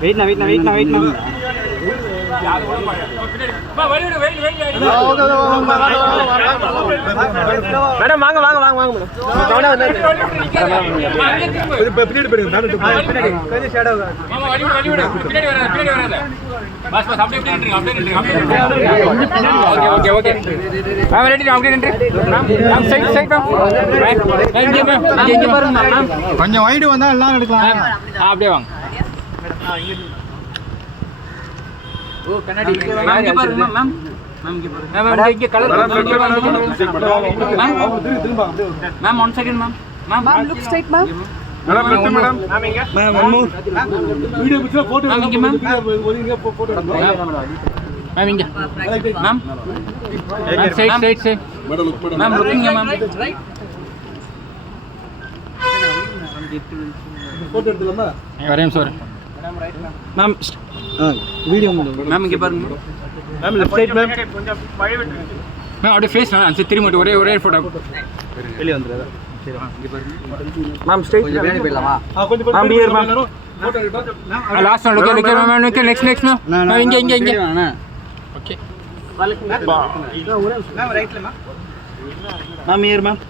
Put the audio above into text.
வெயிட்ண்ணா madam வாங்க பின்னாடி கொஞ்சம் ஷேடோ கொஞ்சம் வைடு வந்தா எல்லாம் எடுக்கலாம். அப்படியே வாங்க. ஓ கண்ணாடி மேம் பாருங்க மேம் மேம் இங்க colour ma'am 1 second ma'am look straight ma'am. Madam left madam ma'am one more video picture photo ma'am இங்க மேம் ஒரு இங்க போட்டோ மேம் இங்க ma'am side madam look madam ma'am looking ma'am photo எடுத்துலாமா வரேன் sir ma'am video ma'am இங்க பாருங்க ma'am left side ma'am கொஞ்சம் பழைய விட்டு மேம் அப்படியே ஃபேஸ் அந்த திரும்பி ஒரே போட்டோ வெளிய வந்துறதா சரி இங்க பாருங்க மேம் ஸ்ட்ரைட் கொஞ்சம் வேணி போயிடலாமா கொஞ்சம் மேம் ஹியர் மேம் போட்டோ எடுத்தோம் last one look ma'am next ma'am இங்க ஓகே மேம் ரைட்ல மேம் ஹியர் மேம்